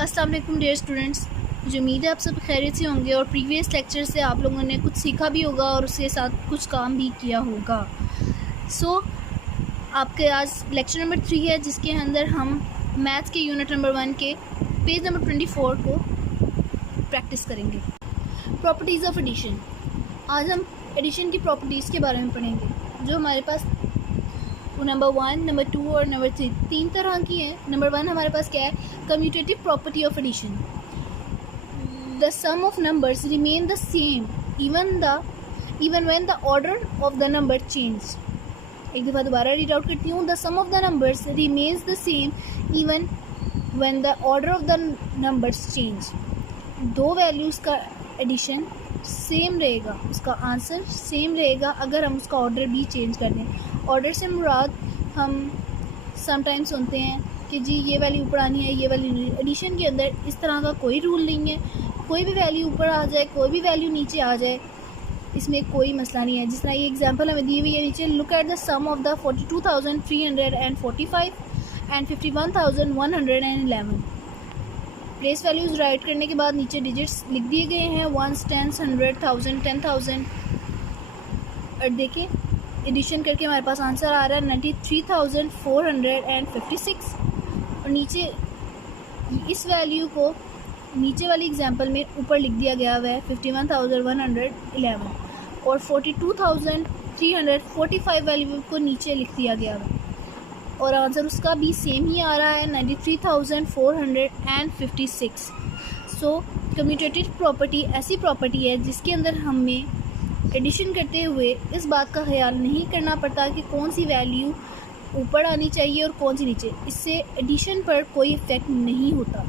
अस्सलाम वालेकुम dear students, मुझे उम्मीद है आप सब खैरियत से होंगे और प्रीवियस लेक्चर से आप लोगों ने कुछ सीखा भी होगा और उसके साथ कुछ काम भी किया होगा। आपके आज लेक्चर नंबर 3 है, जिसके अंदर हम मैथ्स के यूनिट नंबर 1 के पेज नंबर 24 को प्रैक्टिस करेंगे। Properties of addition. आज हम एडिशन की प्रॉपर्टीज़ के बारे में पढ़ेंगे, जो हमारे पास नंबर 1, नंबर 2 और नंबर 3 तीन तरह की हैं। नंबर 1 हमारे पास क्या है? Commutative property of addition. The sum of numbers remain the same even when the order of the number change. एक दफ़ा दोबारा रीड आउट करती हूँ। The sum of the numbers remains the same even when the order of the numbers change. दो values का addition same रहेगा, उसका answer same रहेगा अगर हम उसका ऑर्डर भी चेंज कर दें। ऑर्डर से मुराद हम समटाइम्स सुनते हैं कि जी ये वैल्यू ऊपर आनी है, ये वैल्यू नहीं। एडिशन के अंदर इस तरह का कोई रूल नहीं है। कोई भी वैल्यू ऊपर आ जाए, कोई भी वैल्यू नीचे आ जाए, इसमें कोई मसला नहीं है। जिस तरह ये एग्जांपल हमें दी हुई है नीचे, look at the sum of the 42,345 and 51,111। Place values right करने के बाद नीचे डिजिट्स लिख दिए गए हैं, 1s, 10s, 100,000, 10,000। और देखें एडिशन करके हमारे पास आंसर आ रहा है 93,456। और नीचे इस वैल्यू को नीचे वाली एग्जांपल में ऊपर लिख दिया गया हुआ है 51,111 और 42,345 वैल्यू को नीचे लिख दिया गया हुआ है और आंसर उसका भी सेम ही आ रहा है 93,456। कम्यूटेटिव प्रॉपर्टी ऐसी प्रॉपर्टी है जिसके अंदर हमें एडिशन करते हुए इस बात का ख्याल नहीं करना पड़ता कि कौन सी वैल्यू ऊपर आनी चाहिए और कौन सी नीचे। इससे एडिशन पर कोई इफेक्ट नहीं होता।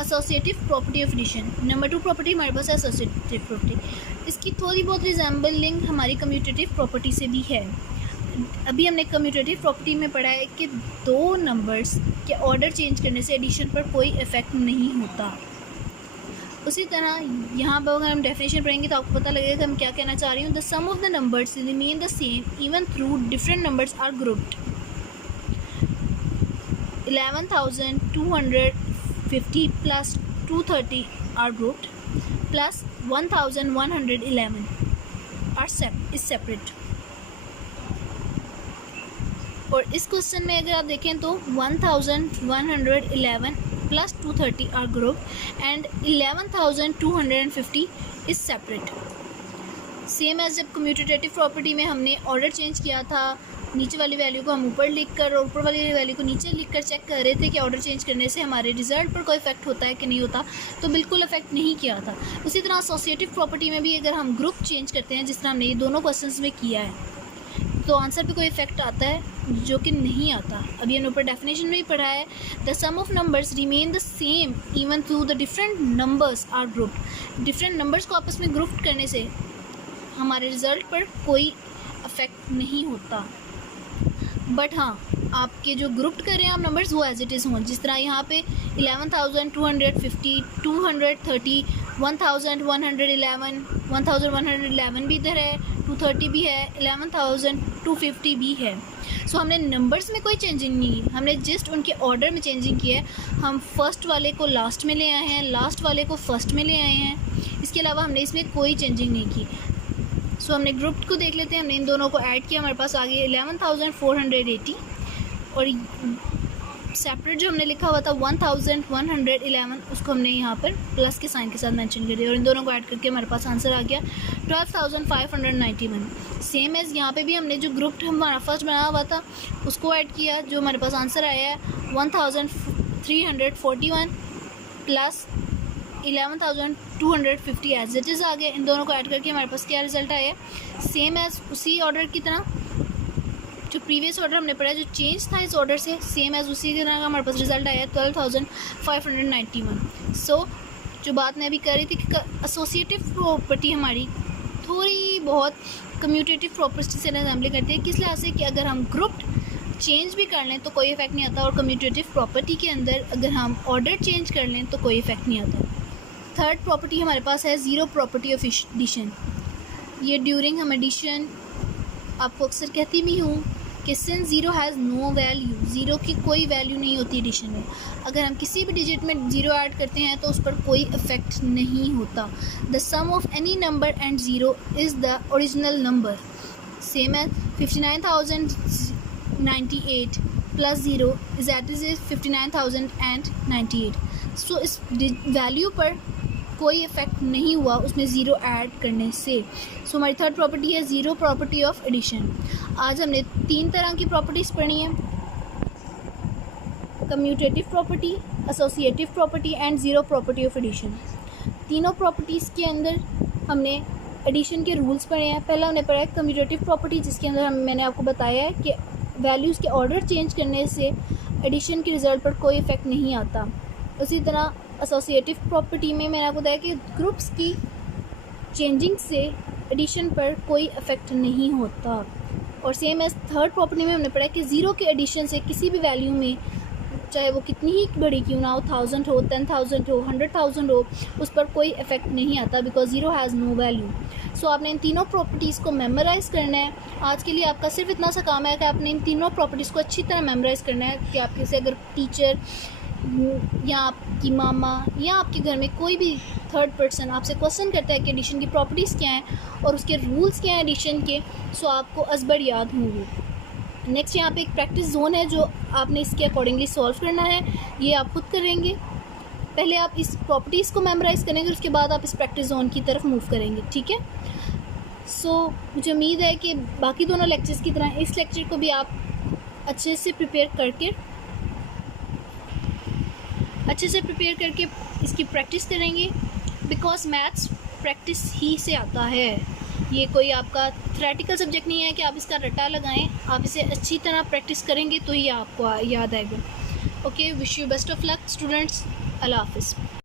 Associative property of addition. Number 2 property हमारे पास है एसोसिएटिव प्रॉपर्टी। इसकी थोड़ी बहुत रिजेंबलिंग हमारी कम्यूटेटिव प्रॉपर्टी से भी है। अभी हमने कम्यूटेटिव प्रॉपर्टी में पढ़ा है कि दो नंबर्स के ऑर्डर चेंज करने से एडिशन पर कोई इफेक्ट नहीं होता। उसी तरह यहाँ पर अगर हम डेफिनेशन पढ़ेंगे तो आपको पता लगेगा कि हम क्या कहना चाह रही हूँ। The sum of the numbers remain the same even through different numbers are grouped. 11,250 plus 230 are grouped plus 1,111 is separate. और इस क्वेश्चन में अगर आप देखें तो 1,111 plus 230 are group and 11,250 is separate. Same as जब कम्यूटेटिव प्रॉपर्टी में हमने ऑर्डर चेंज किया था, नीचे वाली वैल्यू को हम ऊपर लिख कर और ऊपर वाली वैल्यू को नीचे लिख कर चेक कर रहे थे कि ऑर्डर चेंज करने से हमारे रिजल्ट पर कोई इफेक्ट होता है कि नहीं होता, तो बिल्कुल इफेक्ट नहीं किया था। उसी तरह एसोसिएटिव प्रॉपर्टी में भी अगर हम ग्रुप चेंज करते हैं, जिस तरह हमने ये दोनों क्वेश्चंस में किया है, तो आंसर पे कोई इफेक्ट आता है जो कि नहीं आता। अभी हमने ऊपर डेफिनेशन में भी पढ़ा है, the sum of numbers remain the same even through the different numbers are grouped. Different numbers को आपस में ग्रुप करने से हमारे रिज़ल्ट पर कोई इफेक्ट नहीं होता। बट हाँ, आपके जो ग्रुप्ड कर रहे हैं आप नंबर्स, वो एज इट इज़ हों। जिस तरह यहाँ पे 11,250, 230, 1,111, 1,111 भी इधर है, 230 भी है, 11,250 भी है। सो हमने नंबर्स में कोई चेंजिंग नहीं की, हमने जस्ट उनके ऑर्डर में चेंजिंग की है। हम फर्स्ट वाले को लास्ट में ले आए हैं, लास्ट वाले को फर्स्ट में ले आए हैं। इसके अलावा हमने इसमें कोई चेंजिंग नहीं की। सो हमने ग्रुप को देख लेते हैं। हमने इन दोनों को ऐड किया, हमारे पास आ गया 11,480 और सेपरेट जो हमने लिखा हुआ था 1,111, उसको हमने यहाँ पर प्लस के साइन के साथ मेंशन कर दिया और इन दोनों को ऐड करके हमारे पास आंसर आ गया 12,591। सेम एज यहाँ पे भी हमने जो ग्रुप हमारा फर्स्ट बना हुआ था उसको ऐड किया, जो हमारे पास आंसर आया है 1,341 प्लस 11,250 एज इट इज़ आ गया। इन दोनों को ऐड करके हमारे पास क्या रिजल्ट आया? सेम एज उसी ऑर्डर की तरह जो प्रीवियस ऑर्डर हमने पढ़ा, जो चेंज था इस ऑर्डर से, सेम एज उसी तरह का हमारे पास रिजल्ट आया 12,591। जो बात मैं अभी कर रही थी कि एसोसिएटिव प्रॉपर्टी हमारी थोड़ी बहुत कम्यूटेटिव प्रॉपर्टी से रिजेंबल करती है। किस लिहाज से कि अगर हम ग्रुप्ड चेंज भी कर लें तो कोई इफेक्ट नहीं आता, और कम्यूटेटिव प्रॉपर्टी के अंदर अगर हम ऑर्डर चेंज कर लें तो कोई इफेक्ट नहीं आता। थर्ड प्रॉपर्टी हमारे पास है ज़ीरो प्रॉपर्टी ऑफ एडिशन। ये ड्यूरिंग हम एडिशन आपको अक्सर कहती भी हूँ कि since zero has no value, zero की कोई वैल्यू नहीं होती एडिशन में। अगर हम किसी भी डिजिट में ज़ीरो ऐड करते हैं तो उस पर कोई इफ़ेक्ट नहीं होता। The sum of any number and zero is the original number, same as 59,098 plus zero is at is 59,098। So इस वैल्यू पर कोई इफ़ेक्ट नहीं हुआ उसमें ज़ीरो ऐड करने से। सो हमारी थर्ड प्रॉपर्टी है ज़ीरो प्रॉपर्टी ऑफ एडिशन। आज हमने 3 तरह की प्रॉपर्टीज़ पढ़ी हैं, commutative property, associative property and zero property of addition. तीनों प्रॉपर्टीज़ के अंदर हमने एडिशन के रूल्स पढ़े हैं। पहला हमने पढ़ा है कम्यूटेटिव प्रॉपर्टी, जिसके अंदर मैंने आपको बताया है कि वैल्यूज़ के ऑर्डर चेंज करने से एडिशन के रिज़ल्ट पर कोई इफ़ेक्ट नहीं आता। उसी तरह एसोसिएटिव प्रॉपर्टी में मैंने आपको बताया कि ग्रुप्स की चेंजिंग से एडिशन पर कोई इफ़ेक्ट नहीं होता। और सेम एज थर्ड प्रॉपर्टी में हमने पढ़ा कि ज़ीरो के एडिशन से किसी भी वैल्यू में, चाहे वो कितनी ही बड़ी क्यों ना हो, 1000 हो, 10,000 हो, 100,000 हो, उस पर कोई इफ़ेक्ट नहीं आता because zero has no value. So आपने इन तीनों प्रॉपर्टीज़ को मेमोराइज़ करना है। आज के लिए आपका सिर्फ इतना सा काम है कि आपने इन तीनों प्रॉपर्टीज़ को अच्छी तरह मेमोराइज़ करना है कि आपके से अगर टीचर या आपकी मामा या आपके घर में कोई भी थर्ड पर्सन आपसे क्वेश्चन करता है कि एडिशन की प्रॉपर्टीज़ क्या हैं और उसके रूल्स क्या हैं एडिशन के, सो आपको अज़बर याद होंगे। नेक्स्ट यहाँ पे एक प्रैक्टिस जोन है जो आपने इसके अकॉर्डिंगली सॉल्व करना है। ये आप खुद करेंगे। पहले आप इस प्रॉपर्टीज़ को मेमोराइज़ करेंगे, उसके बाद आप इस प्रैक्टिस जोन की तरफ मूव करेंगे, ठीक है। सो मुझे उम्मीद है कि बाकी दोनों लेक्चर्स की तरह इस लेक्चर को भी आप अच्छे से प्रिपेयर करके इसकी प्रैक्टिस करेंगे, बिकॉज मैथ्स प्रैक्टिस ही से आता है। ये कोई आपका थ्योरेटिकल सब्जेक्ट नहीं है कि आप इसका रट्टा लगाएं। आप इसे अच्छी तरह प्रैक्टिस करेंगे तो ही आपको याद आएगा। Okay, wish you best of luck students. अल्लाह हाफ़िज़।